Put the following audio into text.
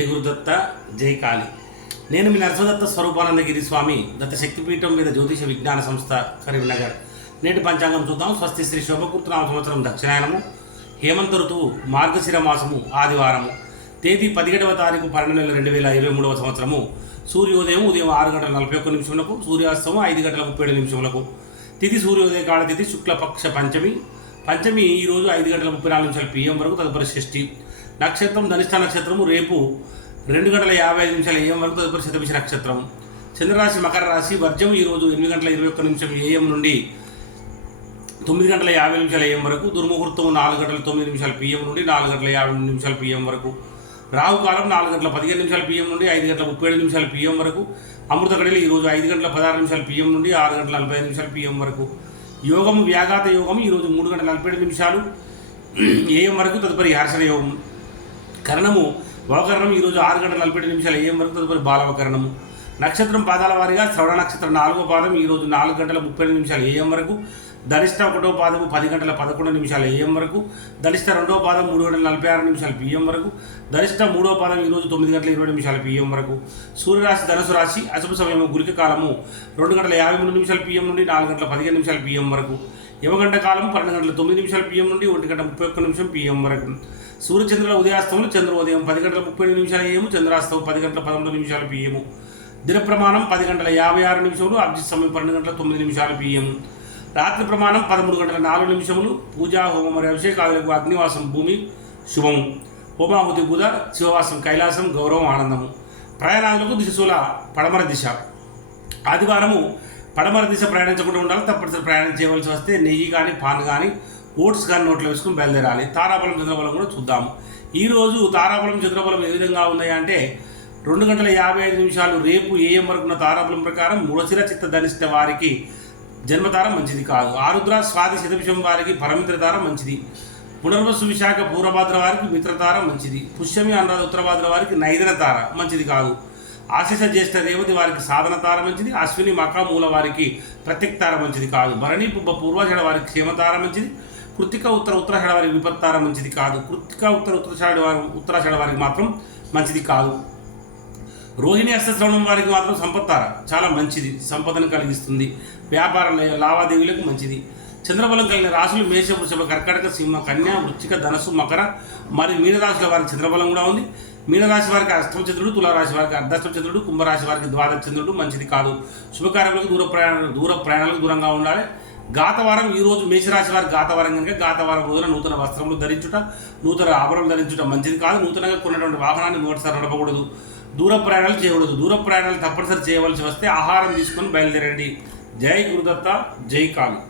జై గురుదత్త జై కాళి. నేను మీ నరసదత్త స్వరూపానందగిరి స్వామి దత్త శక్తిపీఠం మీద జ్యోతిష విజ్ఞాన సంస్థ కరీంనగర్. నేటి పంచాంగం చూద్దాం. స్వస్తి శ్రీ శోభకృతనామ సంవత్సరం దక్షిణాయనము. హేమంత ఋతువు మార్గశిర మాసము ఆదివారము. తేదీ పదిహేడవ తారీఖు పన్నెండు నెల రెండు వేల ఇరవై మూడవ సంవత్సరము. సూర్యోదయం ఉదయం ఆరు గంటల నలభై ఒక్క నిమిషములకు సూర్యాస్తమం ఐదు గంటల ముప్పై ఏడు నిమిషములకు తిథి సూర్యోదయ కాల తిథి శుక్లపక్ష పంచమి. పంచమి ఈరోజు ఐదు గంటల ముప్పై నాలుగు నిమిషాలు పిఎం వరకు తదుపరి షష్ఠి. నక్షత్రం ధనిష్ట నక్షత్రము రేపు రెండు గంటల యాభై ఐదు నిమిషాల ఏఎం వరకు తదుపరి శతభిష నక్షత్రం. చంద్రరాశి మకర రాశి వర్జం ఈరోజు ఎనిమిది గంటల ఇరవై ఒక్క నిమిషం ఏఎం నుండి తొమ్మిది గంటల యాభై నిమిషాల ఏఎం వరకు దుర్ముహూర్తం నాలుగు గంటల తొమ్మిది నిమిషాల పిఎం నుండి నాలుగు గంటల యాభై నిమిషాల పిఎం వరకు రాహుకాలం నాలుగు గంటల పదిహేను నిమిషాల పిఎం నుండి ఐదు గంటల ముప్పై ఏడు నిమిషాల పిఎం వరకు అమృత గడియలు ఈరోజు ఐదు గంటల పదహారు నిమిషాల పిఎం నుండి ఆరు గంటల నలభై ఐదు నిమిషాల పిఎం వరకు. యోగము వ్యాఘాత యోగం ఈరోజు మూడు గంటల నలభై ఏడు నిమిషాలు ఏఎం వరకు తదుపరి హర్షణ యోగం కరణము. వకరణం ఈరోజు ఆరు గంటల నలభై నిమిషాలు. ఏం వరకు తదుపరి బాలవకరణము? నక్షత్రం పాదాల వారీగా శ్రవణ నక్షత్రం నాలుగో పాదం ఈరోజు నాలుగు గంటల ముప్పై నిమిషాలు. ఏఎం వరకు? ధనిష్ట ఒకటో పాదము పది గంటల పదకొండు నిమిషాల ఏఎం వరకు ధనిష్ట రెండో పాదం మూడు గంటల నలభై ఆరు నిమిషాల పిఎం వరకు ధనిష్ట మూడో పాదం ఈరోజు తొమ్మిది గంటల ఇరవై నిమిషాల పిఎం వరకు. సూర్యరాశి ధనుసు రాశి అశుభ సమయము గురిక కాలము రెండు గంటల యాభై మూడు నిమిషాల పిఎం నుండి నాలుగు గంటల పదిహేను నిమిషాల పిఎం వరకు. యమగంట కాలం పన్నెండు గంటల తొమ్మిది నిమిషాల పిఎం నుండి ఒంటి గంట ముప్పై ఒక్క నిమిషం పిఎం వరకు. సూర్యచంద్రుల ఉదయాస్తములు చంద్రోదయం పది గంటల ముప్పై ఏడు నిమిషాల ఏము చంద్రాస్తవం పది గంటల పదమూడు నిమిషాల పిఎము దిన ప్రమాణం పది గంటల యాభై ఆరు నిమిషములు అభిజిత్ సమయం పన్నెండు గంటల తొమ్మిది నిమిషాల పిఎం రాత్రి ప్రమాణం పదమూడు గంటల నాలుగు నిమిషములు. పూజా హోమం మరియు అభిషేకాదులకు అగ్నివాసం భూమి శుభము. హోమాహుతి బుధ శివవాసం కైలాసం గౌరవం ఆనందము. ప్రయాణాలకు దిశశూల పడమర దిశ. ఆదివారము పడమర దిశ ప్రయాణించకుండా ఉండాలి. తప్పనిసరి ప్రయాణం చేయవలసి వస్తే నెయ్యి కానీ పాన్ కానీ ఓట్స్ కానీ నోట్లో వేసుకుని బయలుదేరాలి. తారాబలం చంద్రబలం కూడా చూద్దాము. ఈరోజు తారాబలం చంద్రబలం ఏ విధంగా ఉన్నాయి అంటే రెండు గంటల యాభై ఐదు నిమిషాలు రేపు ఏఎం వరకు ఉన్న తారాబలం ప్రకారం ముడసిర చిత్త ధనిష్ట వారికి జన్మతారం మంచిది కాదు. ఆరుద్ర స్వాతి శతభిషం వారికి పరమిత్రతారం మంచిది. పునర్వసు విశాఖ పూర్వభాద్ర వారికి మిత్రతార మంచిది. పుష్యమి అనురాధ ఉత్తరభాద్ర వారికి నైదన తార మంచిది కాదు. ఆశిష జ్యేష్ఠ రేవతి వారికి సాధన తార మంచిది. అశ్విని మక మూల వారికి ప్రత్యేక తార మంచిది కాదు. భరణి పుబ్బ పూర్వాషాఢ వారికి క్షేమతార మంచిది. కృతిక ఉత్తర ఉత్తరాషాఢ వారికి విపత్తార మంచిది కాదు. కృతిక ఉత్తర ఉత్తరాషాఢ వారి ఉత్తరాషాఢ వారికి మాత్రం మంచిది కాదు. రోహిణి అష్టశ్రవణం వారికి మాత్రం సంపత్తార చాలా మంచిది. సంపదను కలిగిస్తుంది. వ్యాపార లావాదేవీలకు మంచిది. చంద్రబలం కలిగిన రాశులు మేష వృషభ కర్కటక సింహ కన్య వృచ్చిక ధనసు మకర మరియు మీనరాశుల వారికి చంద్రబలం కూడా ఉంది. మీనరాశి వారికి అష్టమచంద్రుడు తులారాశి వారికి అర్ధష్టమచంద్రుడు కుంభరాశి వారికి ద్వాదశ చంద్రుడు మంచిది కాదు. శుభకార్యములకు దూర ప్రయాణాలు దూర ప్రయాణాలకు దూరంగా ఉండాలి. గాతవారం ఈరోజు మేషరాశి వారి గాతవారం కనుక గాతవారం రోజున నూతన వస్త్రములు ధరించుట నూతన ఆభరణం ధరించుట మంచిది కాదు. నూతనంగా కొన్నటువంటి వాహనాన్ని మొదటిసారి నడపకూడదు. దూర ప్రయాణాలు చేయకూడదు. దూర ప్రయాణాలు తప్పనిసరి చేయవలసి వస్తే ఆహారం తీసుకొని బయలుదేరండి. జై గురుదత్త జై కాళీ.